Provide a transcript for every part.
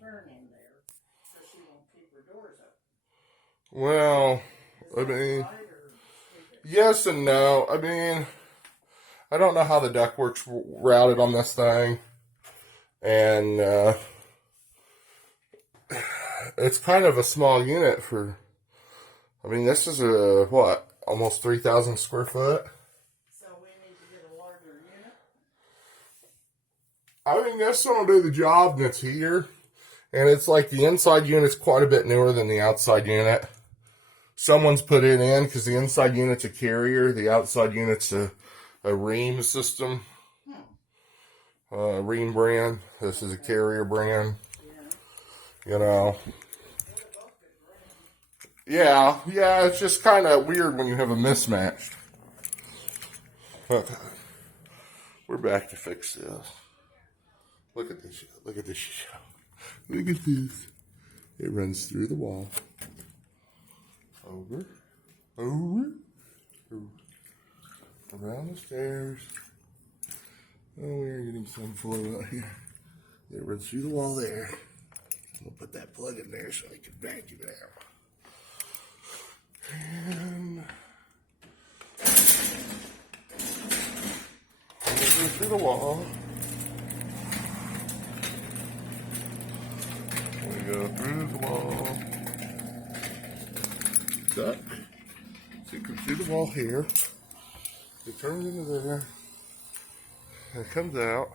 turn in there, so she won't keep her doors open. Well, I mean, yes and no. I mean, I don't know how the ductwork's routed on this thing. And it's kind of a small unit for, I mean, this is a, what, almost 3,000 square foot? So we need to get a larger unit? I mean, this one will do the job, and it's here. And it's like the inside unit's quite a bit newer than the outside unit. Someone's put it in because the inside unit's a Carrier, the outside unit's a Rheem system. Rheem brand. This is a Carrier brand. Yeah. You know. Yeah, it's just kind of weird when you have a mismatch. Okay. We're back to fix this. Look at this. Look at this. Look at this. It runs through the wall. Over. Around the stairs. Oh, we're getting some flow out here. It runs through the wall there. We'll put that plug in there so I can vacuum it out. And go through the wall. We go through the wall. Duck. So it comes through the wall here. It turns into there. And it comes out.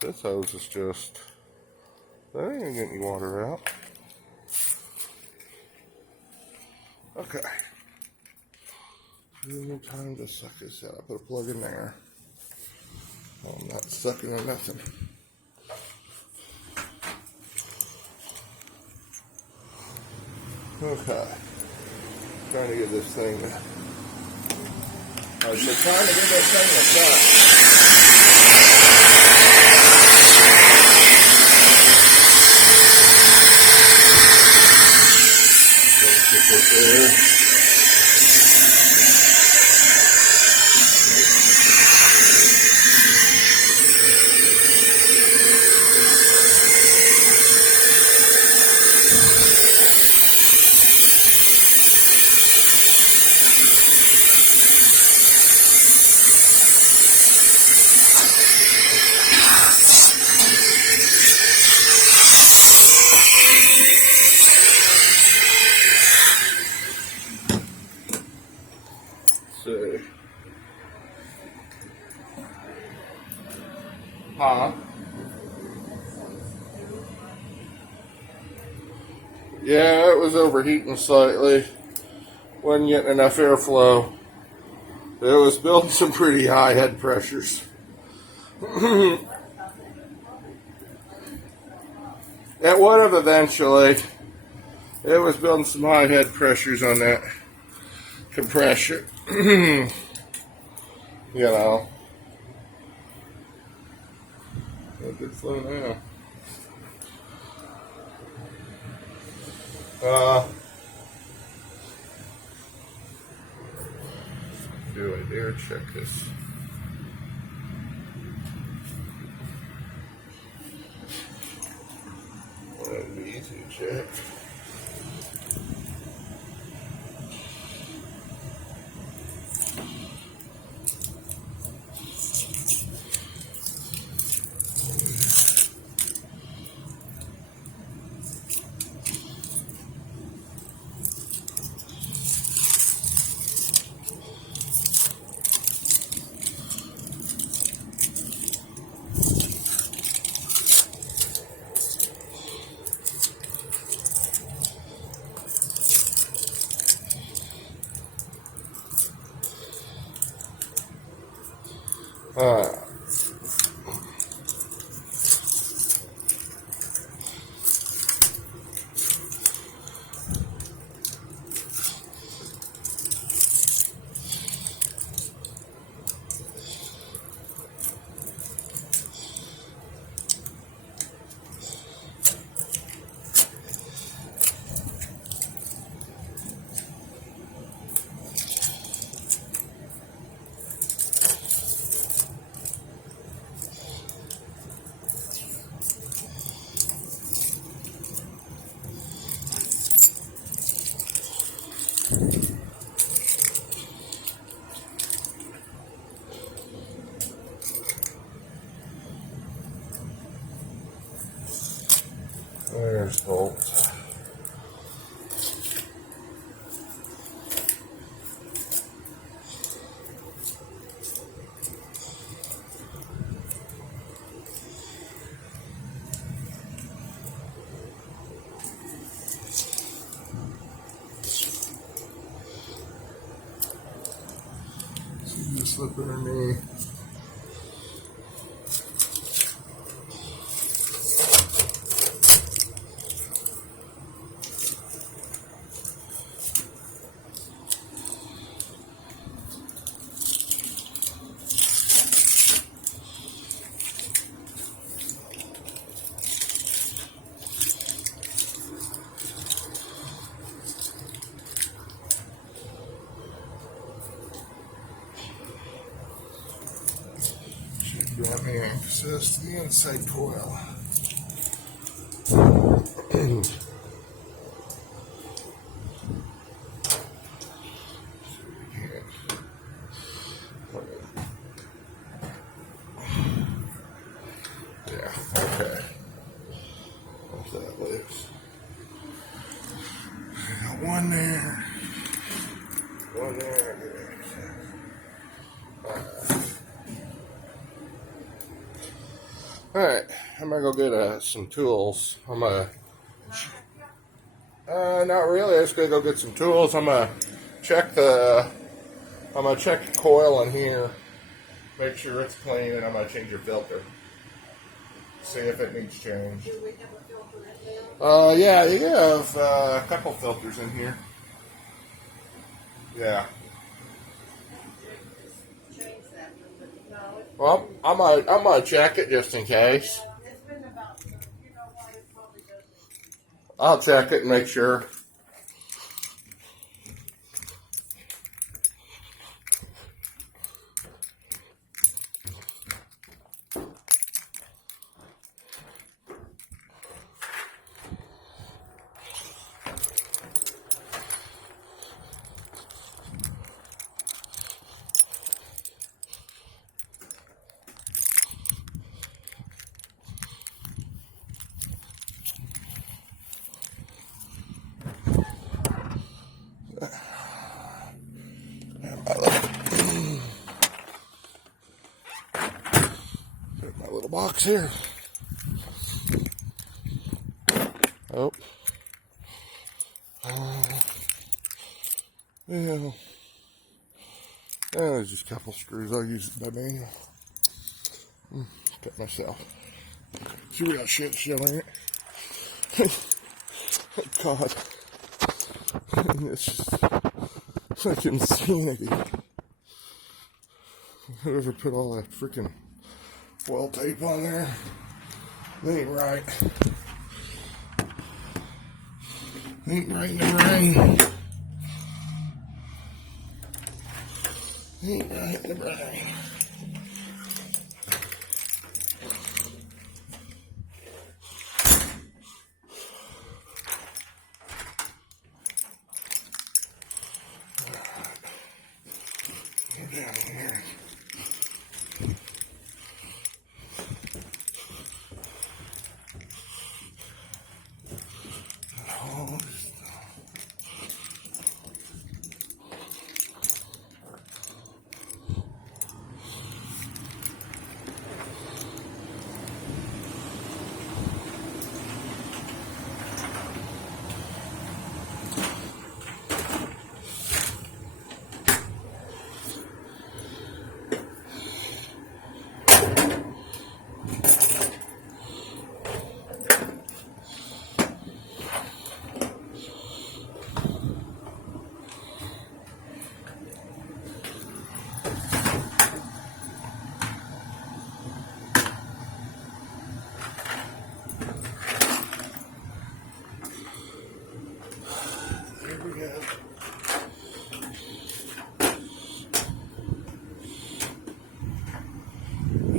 This hose is just, that ain't gonna get any water out. Okay. No time to suck this out. I put a plug in there. I'm not sucking in nothing. Okay. Trying to get this thing. Alright, so trying to get this thing to suck. There. Huh? Yeah, it was overheating slightly. Wasn't getting enough airflow. It was building some pretty high head pressures. It would have eventually. It was building some high head pressures on that compression. You know. Good flow now. Do I dare check this? That'd be easy to check. there's bolts. See you slip underneath. Grant me access to the inside coil. Yeah, okay. What's that loose? Got one there. One there. Alright, I'm gonna go get some tools. I'm gonna, not really, I'm just gonna go get some tools. I'm gonna check the coil in here, make sure it's clean, and I'm gonna change your filter. See if it needs change. Do we have a filter in there? Yeah, you have a couple filters in here. Yeah. Change that one, but no, it's Well, I might check it just in case. it's been about, you know what, it probably doesn't. I'll check it and make sure. My little box here. Oh. Yeah. There's just a couple screws. I'll use it by manual. Cut myself. It's a real shit show, ain't it? God. It's just like insanity. Whoever put all that freaking foil tape on there, they ain't right. They ain't right in the brain. They ain't right in the brain. Go down here.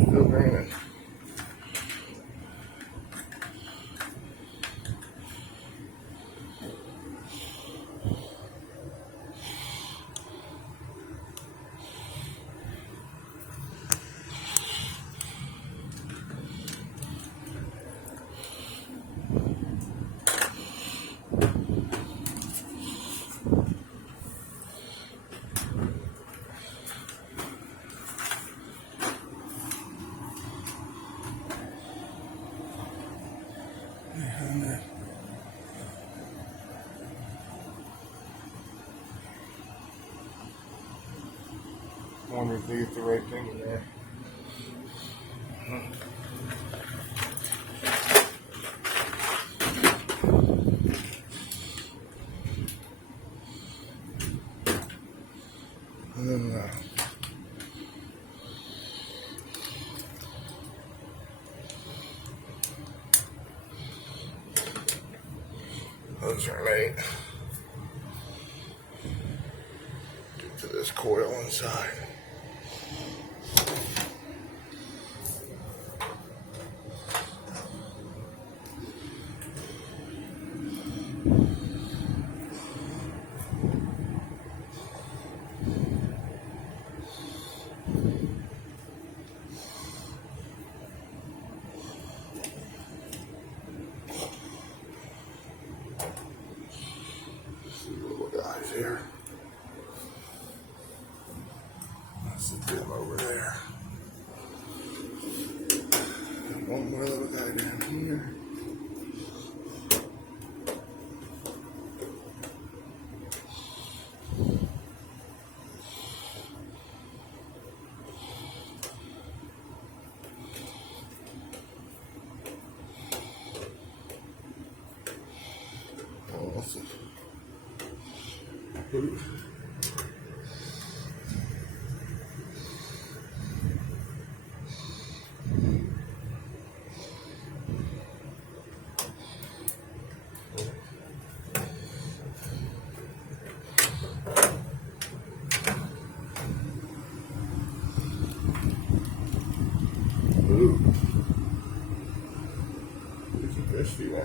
Still raining. if they get the right thing in there. Those are late. Get to this coil inside. Here. That's the dim over there. And one more little guy down here. Oh, what's this? Ooh. It's a crispy man.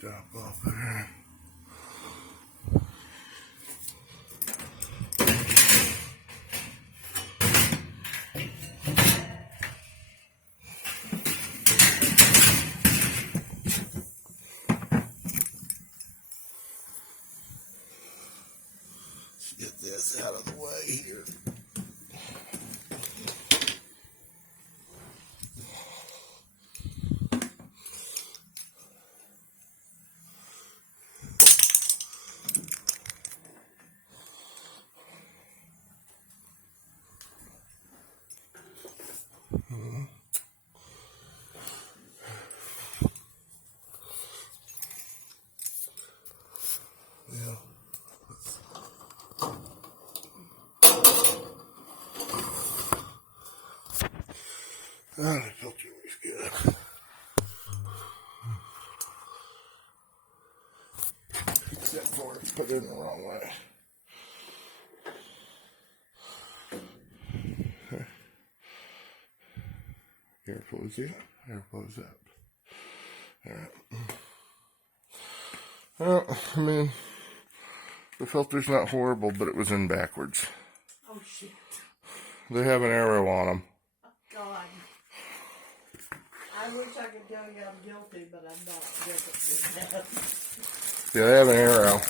Drop off there. Let's get this out of the way here. Oh, the filter looks good. Except for it's put it in the wrong way. Air flows in, air flows out. Alright. Well, I mean, the filter's not horrible, but it was in backwards. Oh, shit. They have an arrow on them. Oh, God. I wish I could tell you I'm guilty, but I'm not guilty. Yeah, they have an arrow.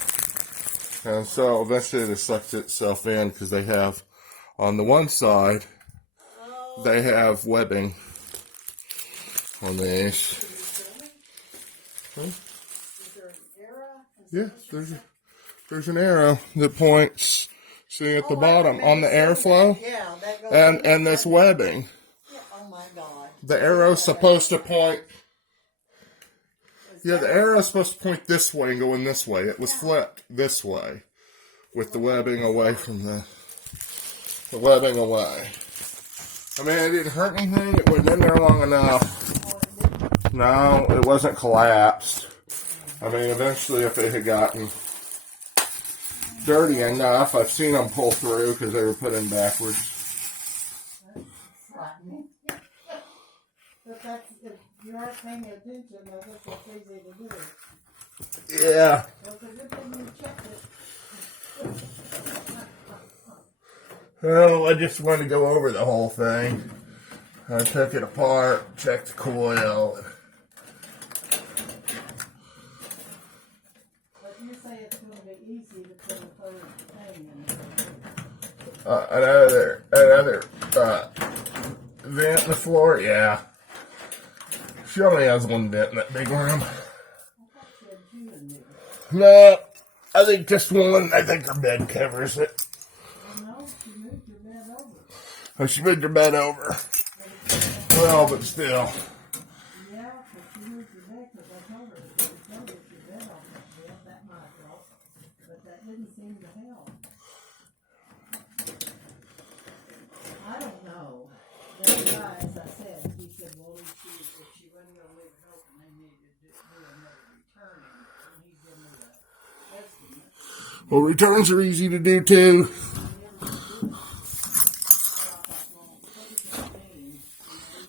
And so eventually it sucks itself in because they have, on the one side, they have webbing on these. Huh? Is there an arrow? Yeah, there's an arrow that points, see at the bottom, on the airflow. Yeah, that goes And this webbing. Yeah, oh my God. The arrow's supposed to point. Yeah, the arrow's supposed to point this way and go in this way. It was flipped this way with the webbing away from the webbing away. I mean, it didn't hurt anything. It wasn't in there long enough. No, it wasn't collapsed. I mean, eventually if it had gotten dirty enough, I've seen them pull through because they were put in backwards. Frightening. But that's, if you aren't paying attention, I guess that's easy to do. Yeah. Well, it's a good thing you checked it. Well, I just wanted to go over the whole thing. I took it apart, checked the coil. But you say it's going to be easy to put a third thing in Another vent in the floor, yeah. She only has one vent in that big room. I thought she had two in there. No, I think just one. I think her bed covers it. Well, no, she moved your bed over. Oh, she moved her bed over. Well, but still. Yeah, but she moved your bed because I told her if you told her your bed off that bed, that might help. But that didn't seem to help. I don't know. The guy, as I said, he said, well, if she wasn't going to leave it open, they needed to do another returning. And he gave me the estimate. Well, returns are easy to do too.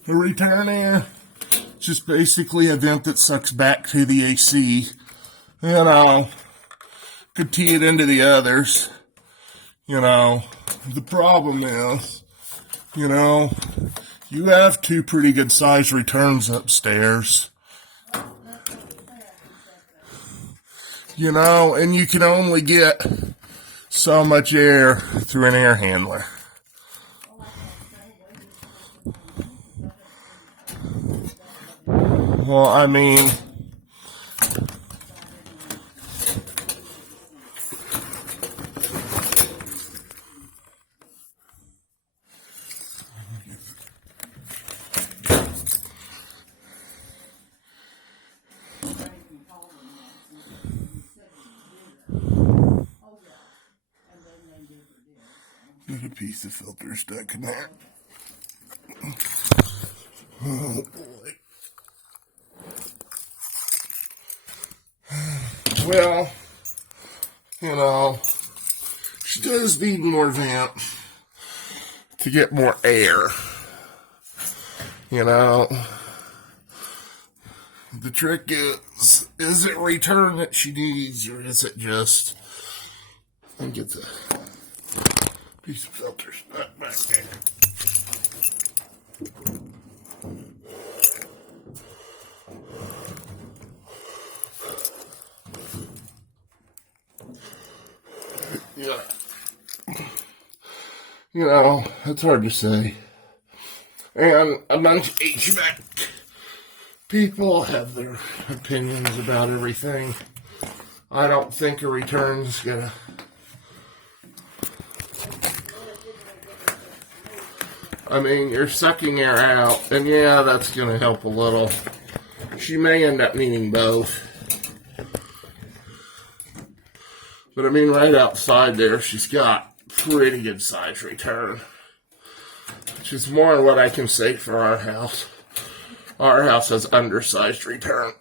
A return air, just basically a vent that sucks back to the AC. You know, could tee it into the others. You know, the problem is, you know, you have two pretty good sized returns upstairs. You know, and you can only get so much air through an air handler. Well, I mean, there's a piece of filter stuck in there. Oh boy. Well, you know, she does need more vent to get more air. You know, the trick is it return that she needs, or is it just, and get the piece of filter stuck back there. Yeah. You know, it's hard to say. And a bunch of HVAC people have their opinions about everything. I don't think a return's gonna. I mean, you're sucking air out, and yeah, that's gonna help a little. She may end up needing both. But I mean, right outside there, she's got pretty good size return. Which is more than what I can say for our house. Our house has undersized return.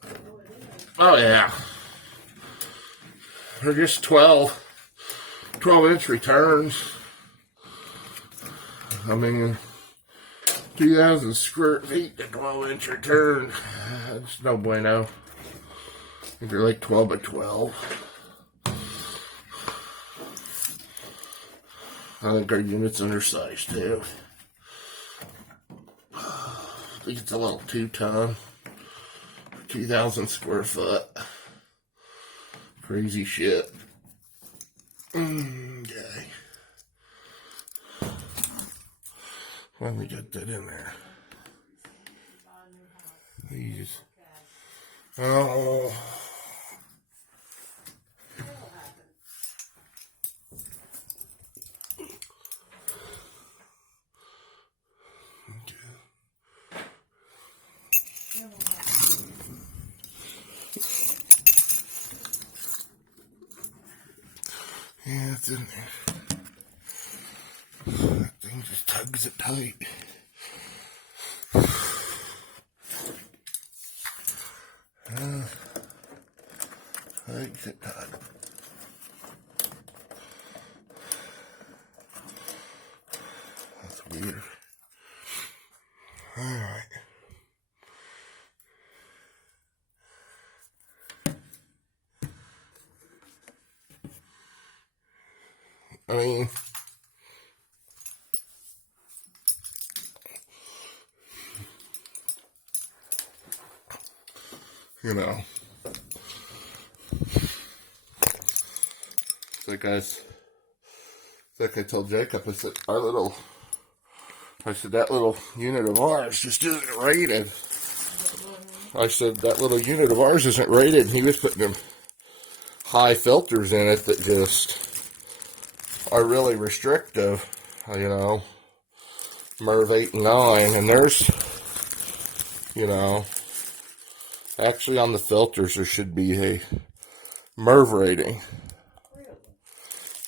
Oh yeah. They're just 12-inch returns. I mean, 2,000 square feet to 12-inch return. That's no bueno. I think they're like 12 by 12. I think our unit's undersized too. I think it's a little 2-ton. 2,000 square foot. Crazy shit. Okay. Finally got that in there. These. Oh. Yeah, it's in there. That thing just tugs it tight. Tugs it tight. That's weird. Alright. I mean, you know, like I told Jacob, I said, that little unit of ours just isn't rated. I said, that little unit of ours isn't rated, and he was putting them high filters in it that just are really restrictive, you know, MERV 8 and 9, and there's, you know, actually on the filters there should be a MERV rating.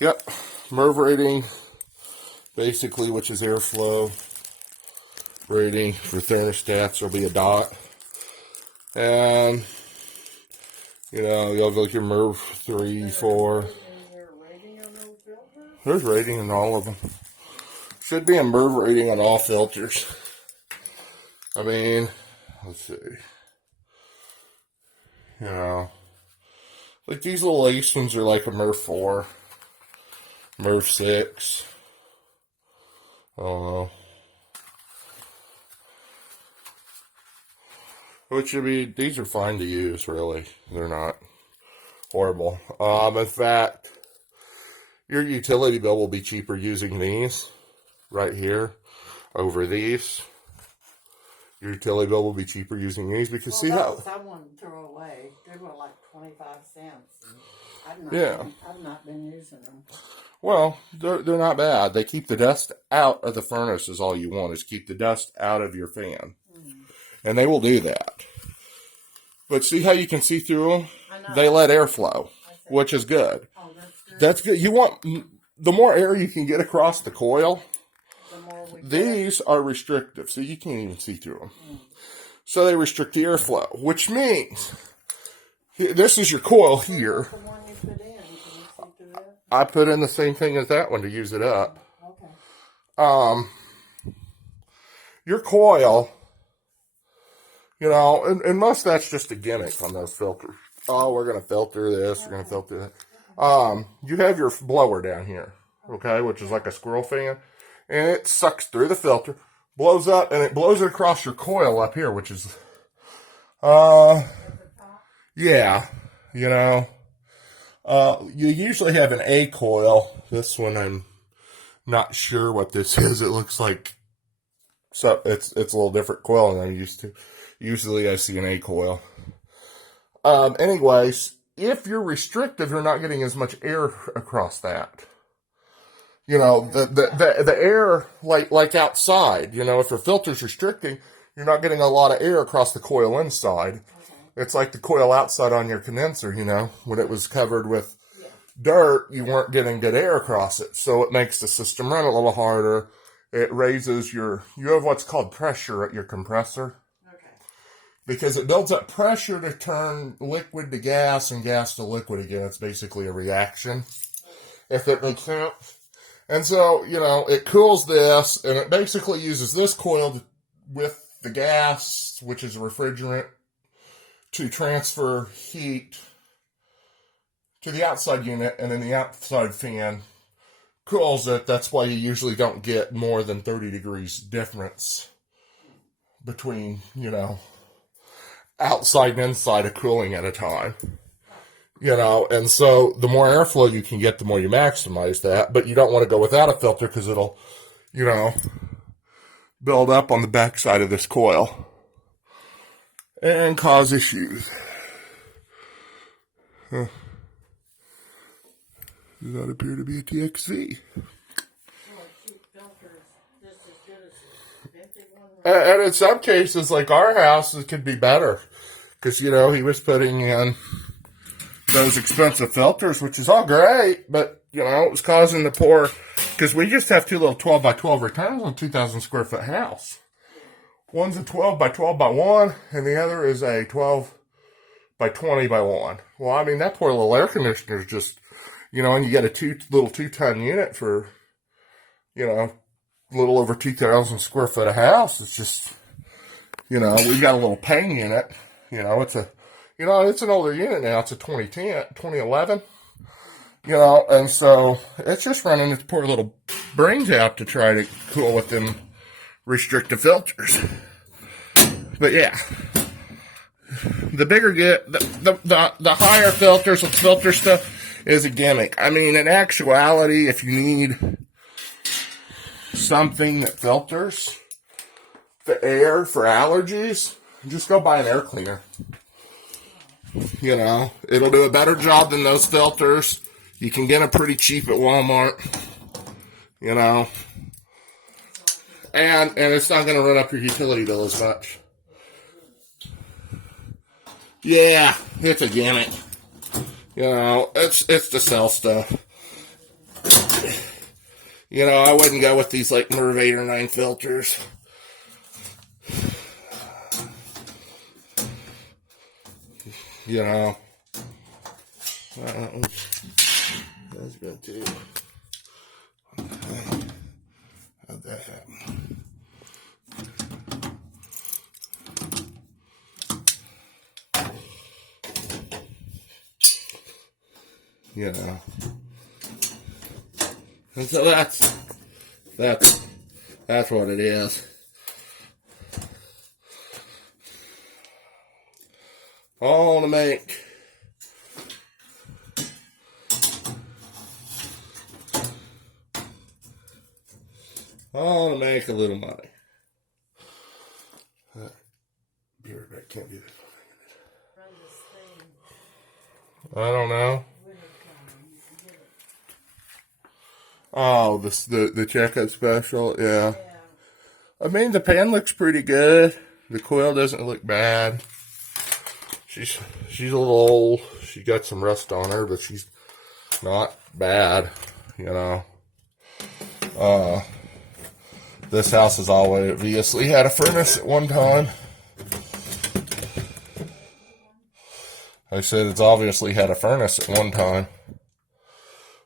Yep, MERV rating, basically, which is airflow rating for thermostats, will be a dot. And, you know, you'll go your MERV 3, 4. There's rating on all of them. Should be a MERV rating on all filters. I mean, let's see. You know, like these little lace ones are like a MERV 4, MERV 6. I don't know. Which would be, these are fine to use, really. They're not horrible. In fact, your utility bill will be cheaper using these right here over these. Your utility bill will be cheaper using these because see how I wanted to throw away. They were like 25 cents. I've not been using them. Well, they're not bad. They keep the dust out of the furnace is all you want, is keep the dust out of your fan. And they will do that. But see how you can see through them? They let air flow, which is good. Oh, that's good. That's good. You want, the more air you can get across the coil, The more we these are restrictive, so you can't even see through them. So they restrict the airflow, which means, this is your coil here. the one you put in. Can you see through that? I put in the same thing as that one to use it up. Okay. Your coil, you know, and most of that's just a gimmick on those filters. Oh, we're going to filter this, we're going to filter that. You have your blower down here, okay, which is like a squirrel fan, and it sucks through the filter, blows up, and it blows it across your coil up here, which is, yeah, you know, you usually have an A coil. This one, I'm not sure what this is. It looks like, so it's a little different coil than I'm used to. Usually I see an A coil. Anyways, if you're restrictive, you're not getting as much air across that. You know, the air, like outside, you know, if your filter's restricting, you're not getting a lot of air across the coil inside. It's like the coil outside on your condenser, you know, when it was covered with dirt, you weren't getting good air across it. So it makes the system run a little harder. It raises you have what's called pressure at your compressor. Because it builds up pressure to turn liquid to gas and gas to liquid again. It's basically a reaction, if it makes sense. And so, you know, it cools this, and it basically uses this coil with the gas, which is a refrigerant, to transfer heat to the outside unit, and then the outside fan cools it. That's why you usually don't get more than 30 degrees difference between, you know, outside and inside of cooling at a time. You know, and so the more airflow you can get, the more you maximize that. But you don't want to go without a filter because it'll, you know, build up on the backside of this coil and cause issues. Huh. Does that appear to be a TXV? And in some cases, like our house, it could be better. Because, you know, he was putting in those expensive filters, which is all great, but, you know, it was causing the poor, because we just have two little 12 by 12 returns on a 2,000 square foot house. One's a 12 by 12 by 1, and the other is a 12 by 20 by 1. Well, I mean, that poor little air conditioner is just, you know, and you get a little 2-ton unit for, you know, a little over 2,000 square foot of house. It's just, you know, we've got a little Pang unit. You know, it's an older unit now. It's a 2011. You know, and so it's just running its poor little brains out to try to cool with them restrictive filters. But yeah, the bigger the higher filters with filter stuff is a gimmick. I mean, in actuality, if you need something that filters the air for allergies, just go buy an air cleaner. You know, it'll do a better job than those filters. You can get them pretty cheap at Walmart. You know, and it's not going to run up your utility bill as much. Yeah, it's a gimmick. You know, it's to sell stuff. You know, I wouldn't go with these like Mervator 9 filters. You know, that's good too. Okay. How'd that happen? You know, and so that's what it is. All to make a little money. Be right back. Can't do this. I don't know. Oh, the checkout special, yeah. I mean, the pan looks pretty good. The coil doesn't look bad. She's a little old. She got some rust on her, but she's not bad, you know. This house has always obviously had a furnace at one time. I said it's obviously had a furnace at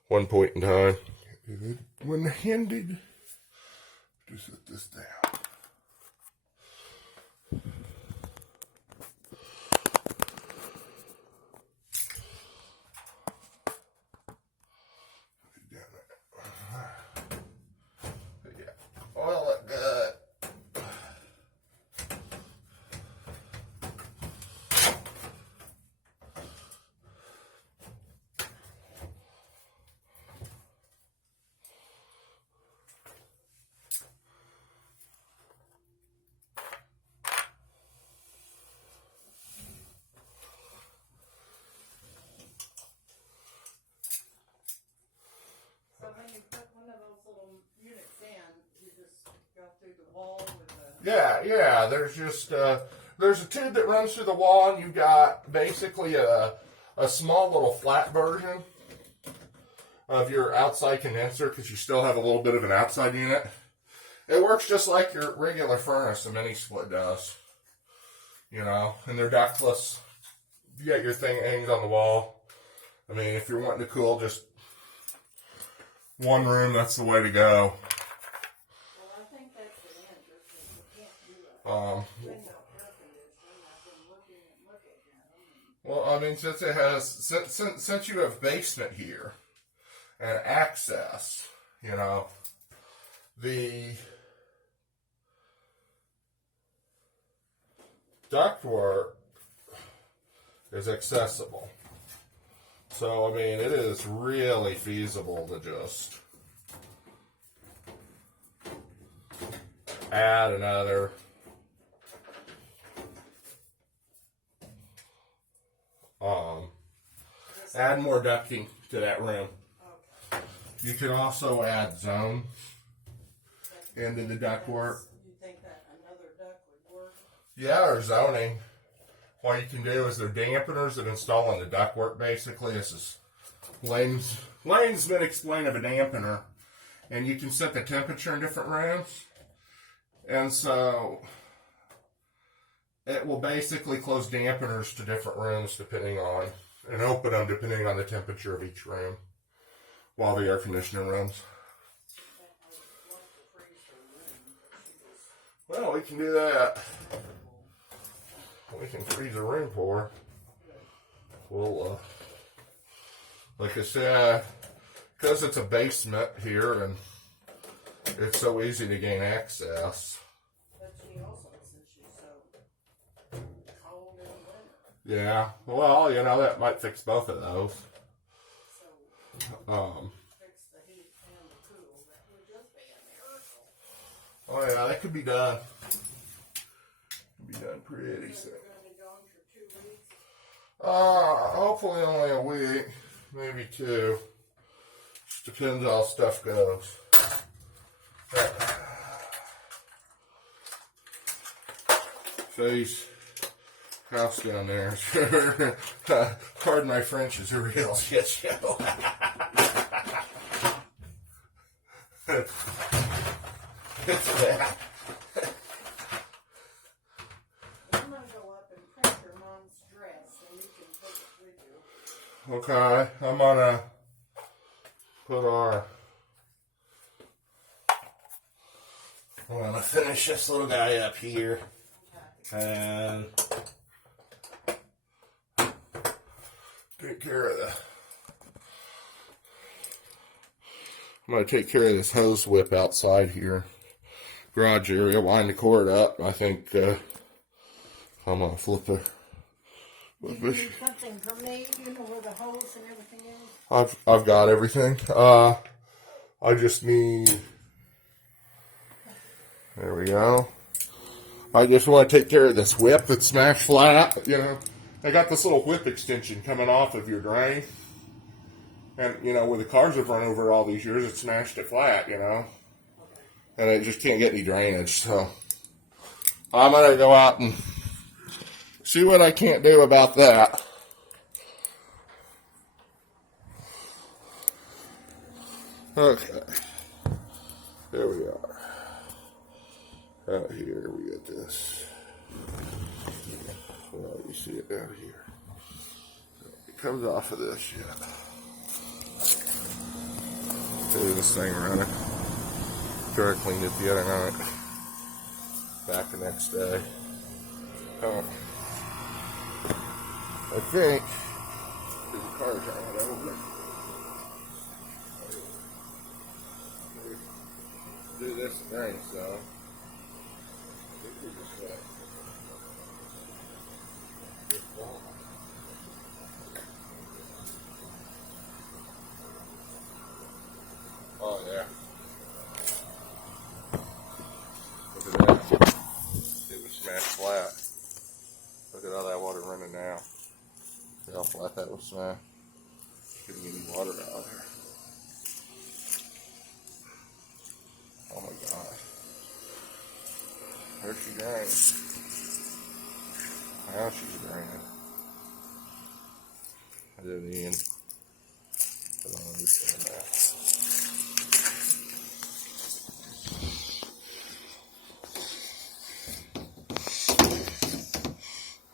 one point in time. When handed, just set this down. Oil it good. So when you put one of those little units in, you just go through the wall with the... Yeah. There's just there's a tube that runs through the wall, and you've got basically a small little flat version of your outside condenser, because you still have a little bit of an outside unit. It works just like your regular furnace, a mini split does. You know, and they're ductless. You got your thing hangs on the wall. I mean, if you're wanting to cool just one room, that's the way to go. Well, I think that's the answer, because we can't do a window air conditioning. I've been looking at them. Well, I mean, since it has, since you have basement here and access, you know, the ductwork is accessible. So, I mean, it is really feasible to just add another add more ducting to that room. Okay. You can also add zone into the ductwork. You think that another duct would work? Yeah, or zoning. What you can do is they're dampeners that install on the ductwork, basically. This is Lane's been explaining of a dampener. And you can set the temperature in different rooms. And so it will basically close dampeners to different rooms depending on, and open them depending on the temperature of each room while the air conditioner runs. Well, we can do that. We can freeze a room for her. like I said, because it's a basement here and it's so easy to gain access. But she also says she's so cold in the winter. Yeah, well, you know, that might fix both of those. So fix the heat and the cool. That would just be a miracle. Oh yeah, that could be done. Could be done pretty So soon. you're going to be gone for 2 weeks? Hopefully only a week, maybe 2. Just depends how stuff goes. Face house down there. Pardon my French, is a real shit show. It's that. I'm going to go up and print your mom's dress and you can take it with you. Okay, I'm gonna put our. I'm gonna finish this little guy up here. And take care of I'm going to take care of this hose whip outside here. Garage area, wind the cord up. I think I'm going to flip it. You need something for me? You know where the hose and everything is? I've got everything. I just need. There we go. I just want to take care of this whip that's smashed flat. You know, I got this little whip extension coming off of your drain. And, you know, where the cars have run over all these years, it smashed it flat, you know. And it just can't get any drainage. So I'm going to go out and see what I can't do about that. Okay. There we are. Out here, we got this. Well, you see it down here. It comes off of this, yeah. This thing running. Dry cleaned it the other night. Back the next day. I think there's a car trying over. Do this thing, so. Oh yeah. Look at that. It was smashed flat. Look at all that water running now. See how flat that was smashed. Couldn't get any water out of there. Oh my god. There she drains. Now she's draining. I didn't even. I don't understand that.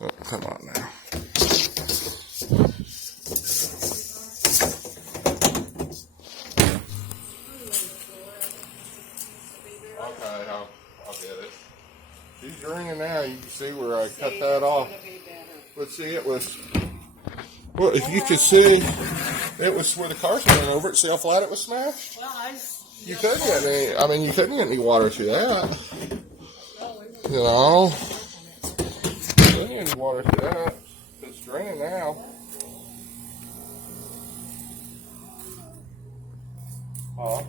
Oh, come on now. Okay, I'll get it. She's draining now. You can see where I cut that off. Let's see, it was. Well, if you could see, it was where the cars went over it. See how flat it was smashed? Well, You couldn't get any. I mean, you couldn't get any water through that. You know. Couldn't get any water through that. It's draining now. Huh?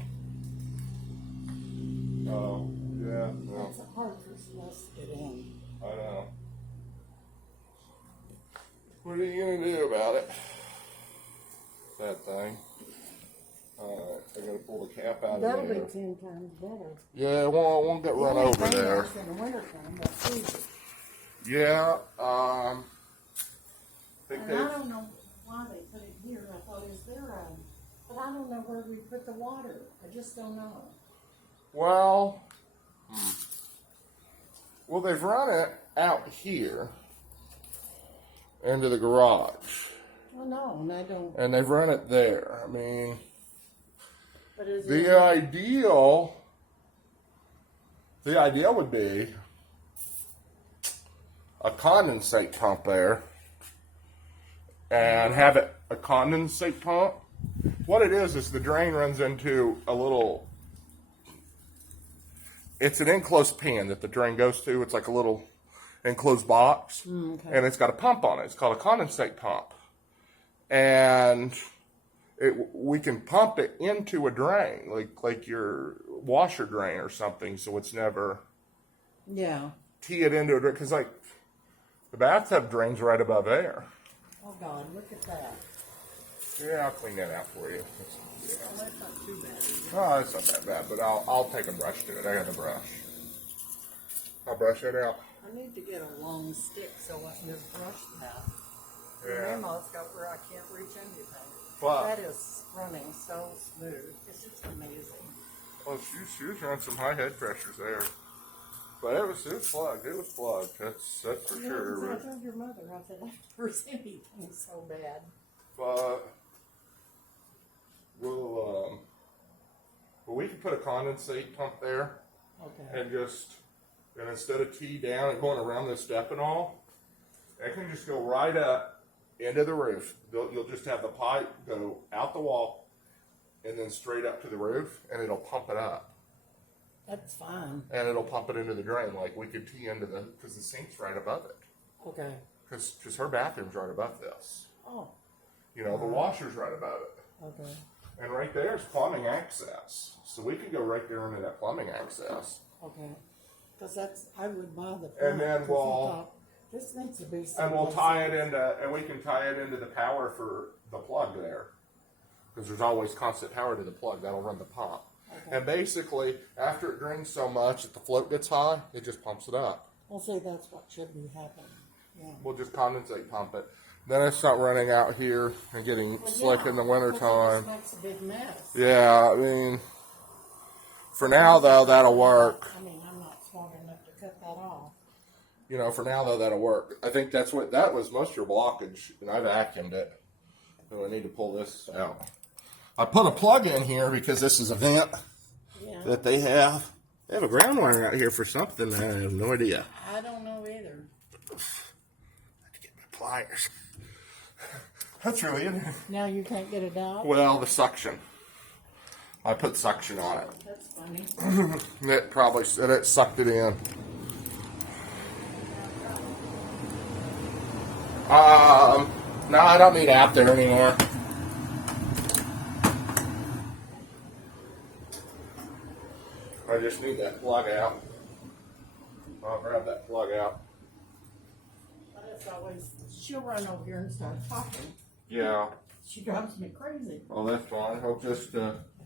Oh, yeah. No. It's hard for us to get in. I know. What are you gonna do about it? That thing. Alright, I gotta pull the cap out That'll of be there. 10 times better. Yeah, it won't get run over there. In the wintertime, that's easy. Yeah, think And I don't know why they put it here. I thought, is there a... But I don't know where we put the water. I just don't know. well, they've run it out here into the garage, Well, no, and I don't... and they've run it there. I mean, But is it... the ideal would be a condensate pump there, and have it a condensate pump what it is the drain runs into a little. It's an enclosed pan that the drain goes to. It's like a little enclosed box, okay. and it's got a pump on it. It's called a condensate pump, and we can pump it into a drain, like your washer drain or something, so it's never Yeah. tee it into a drain. Because like the bathtub drain's right above there. Oh God, look at that. Yeah, I'll clean that out for you. Yeah. Well, that's not too bad. Is it? Oh, it's not that bad, but I'll take a brush to it. I got a brush. I'll brush it out. I need to get a long stick so I can brush that. Yeah. Grandma's got where I can't reach anything. Wow. That is running so smooth. It's just amazing. Well, she was running some high head pressures there, but it was plugged. It was plugged. That's for You know, sure. I told your mother, I said, I've never seen anything so bad. But we can put a condensate pump there, Okay. and instead of tee down and going around the step and all, it can just go right up into the roof. You'll just have the pipe go out the wall and then straight up to the roof, and it'll pump it up. That's fine. And it'll pump it into the drain, like we could tee into because the sink's right above it. Okay. Because her bathroom's right above this. Oh, You know, the washer's right above it. okay. And right there is plumbing access. So we could go right there into that plumbing access. Okay. Because I would buy the And then 'cause I we'll- thought, this needs to be And we'll someplace tie it else. and we can tie it into the power for the plug there. Because there's always constant power to the plug. That'll run the pump. Okay. And basically, after it drains so much that the float gets high, it just pumps it up. Well, see, that's what should be happening. Yeah. We'll just condensate pump it. Then it's not running out here and getting Well, slick yeah, in the because it wintertime. just makes a big mess. Yeah, I mean, for now though, that'll work. I mean, I'm not smart enough to cut that off. You know, for now though, that'll work. I think that was most of your blockage, and I vacuumed it. So I need to pull this out. I put a plug in here because this is a vent Yeah. that they have. They have a ground wire out here for something. I have no idea. I don't know either. I have to get my pliers. That's really it. Now you can't get it out? Well, the suction. I put suction on it. That's funny. It sucked it in. No, I don't need out there anymore. I just need that plug out. I'll grab that plug out. But it's always, she'll run over here and start talking. Yeah. She drives me crazy. Oh, that's fine. I'll just,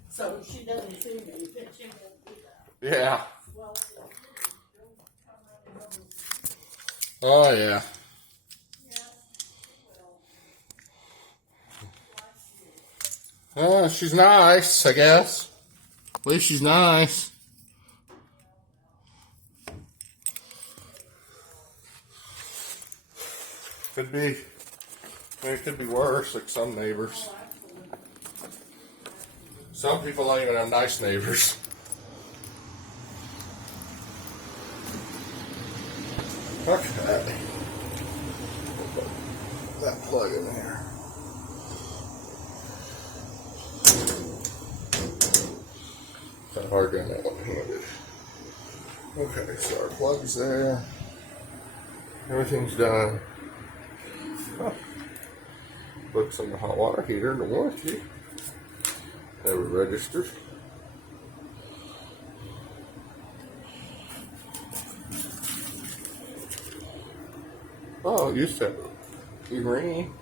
So if she doesn't see me, then she won't do that. yeah. Well, if you don't come running over. Oh, yeah. She's nice, I guess. At least she's nice. Could be, I mean, it could be worse, like some neighbors. Some people don't even have nice neighbors. Okay. Put that plug in there. Kind of hard doing that one-handed. Okay, so our plug's there. Everything's done. Oh. Looks on the hot water heater and the warranty. They were registered. Oh, it used to be green.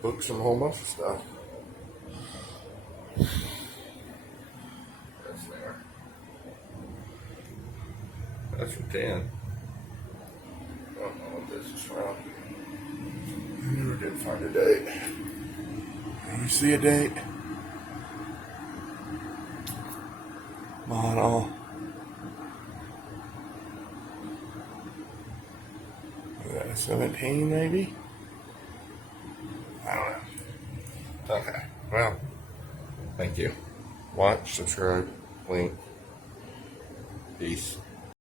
Books and a whole bunch of stuff. That's there. That's from 10. I don't know what this is from. I never did find a date. You see a date? Model. Is that a 17 maybe? I don't know. Okay. Well, thank you. Watch, subscribe, link. Peace.